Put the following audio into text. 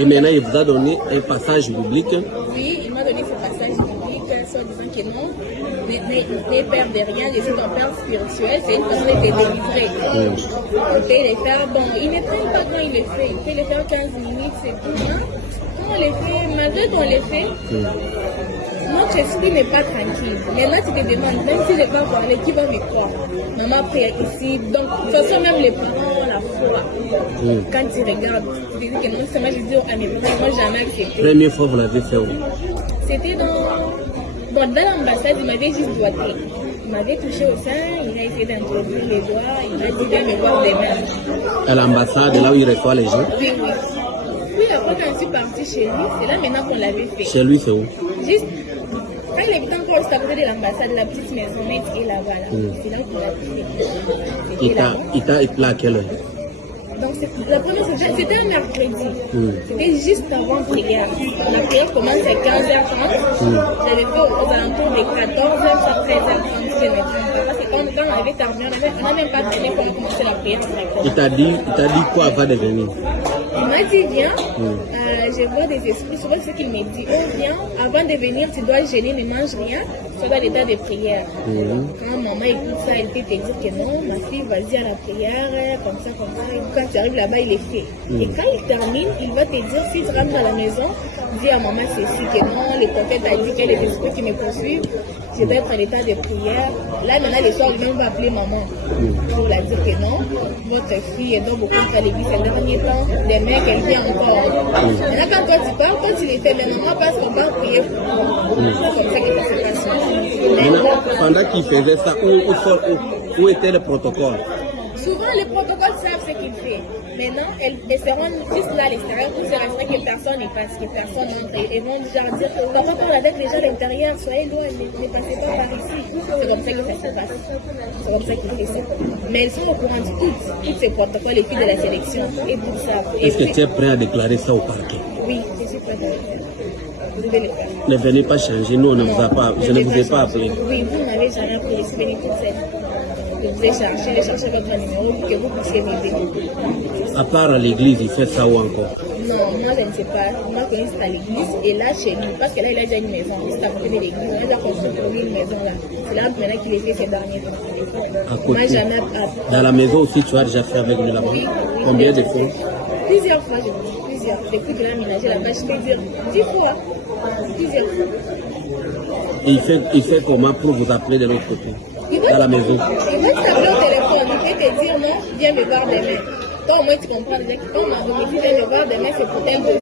Et maintenant, il vous a donné un passage public. Oui, il m'a donné ce passage public, soit disant que non, n'est père de rien, je suis ton père spirituel, c'est une personne qui est délivrée. On peut les faire, bon, il ne prend pas quand il le fait, il peut les faire 15 minutes, c'est tout. Hein? Quand on les fait, malgré qu'on les fait, notre esprit n'est pas tranquille. Maintenant, tu te demandes, même si je ne vais pas parler, qui va me croire? Maman prie ici, donc, ce sont même les parents, la foi. Quand tu regardes, tu te dis que non, c'est moi, je dis à mes parents, moi, jamais accepté. Première fois, vous l'avez fait où? C'était dans l'ambassade, il m'avait juste doigté. Il m'avait touché au sein, il a essayé d'introduire les doigts, il m'a dit de me voir demain. À l'ambassade, là où il reçoit les gens? Oui, oui. Puis après, quand je suis partie chez lui, c'est là maintenant qu'on l'avait fait. Chez lui, c'est où? Juste, quand il habitait encore juste à côté de l'ambassade, la petite maisonnette est là-bas. Là. C'est là qu'on l'a fait. Il t'a appelé à quelle heure? Donc, la première semaine, c'était un mercredi. C'était juste avant prière. La prière commence à 15h30. J'avais fait aux alentours de 14h à 13h30, si je ne me trompe pas. Parce que quand on avait terminé, on n'a même pas traîné pour commencer la prière. Il t'a dit quoi avant de venir? Il m'a dit, viens, je vois des esprits. Souvent, c'est ce qu'il me dit. Oh, viens, avant de venir, tu dois gêner, ne mange rien. Sois dans l'état de prière. Quand maman écoute ça, elle peut te dire que non, ma fille, vas-y à la prière, comme ça, comme ça. Quand tu arrives là-bas, il est fait. Et quand il termine, il va te dire, si tu rentres dans la maison, dis à maman ceci, que non, le prophète a dit qu'il y a des esprits qui me poursuivent. Je vais être en état de prière. Là, maintenant, le soir, lui-même va appeler maman pour la dire que non, votre fille est donc beaucoup à l'église ces derniers temps, des mecs, elle vient encore. Maintenant, quand toi tu parles, quand tu les fais, les mamans passent qu'on va prier pour toi. C'est comme ça que ça se passe. Maintenant, pendant qu'il faisait ça, où était le protocole? Souvent, les protocoles savent ce qu'il fait. Maintenant, elles seront juste là à l'extérieur pour s'assurer que personne ne passe, que personne n'entre. Elles vont déjà dire que quand on parle avec les gens à l'intérieur, soyez loin, ne passez pas par ici. C'est comme ça que ça se passe. C'est comme ça qu'il fait ça. Mais elles sont au courant de tous ces protocoles, les filles de la sélection, et tout ça. Est-ce que tu es prêt à déclarer ça au parquet? Oui, je suis prêt à le faire. Vous devez le faire. Ne venez pas changer, nous on ne vous a pas, je ne vous ai pas appelé. Oui, vous n'avez jamais appelé, je suis venue toute seule. Je vous ai cherché votre numéro pour que vous puissiez m'aider. À part à l'église, il fait ça ou encore? Non, moi je ne sais pas. Moi je connais c'est à l'église et là chez lui, parce que là il a déjà une maison, c'est à côté de l'église, il a déjà construit pour lui une maison là. C'est là maintenant qu'il est fait ces derniers temps. À côté. Moi jamais. Dans la maison aussi, tu as déjà fait avec lui là-bas? Oui. Combien de fois? Plusieurs fois, je vous dis, plusieurs. Depuis qu'il a aménagé là-bas, je peux dire 10 fois. Plusieurs fois. Et il fait comment pour vous appeler de l'autre côté? Dans la maison? Il va t'appeler au téléphone, il peut te dire non, viens me voir demain. Toi au moins tu comprends déjà que quand on m'a dit viens me voir demain, c'est pour tel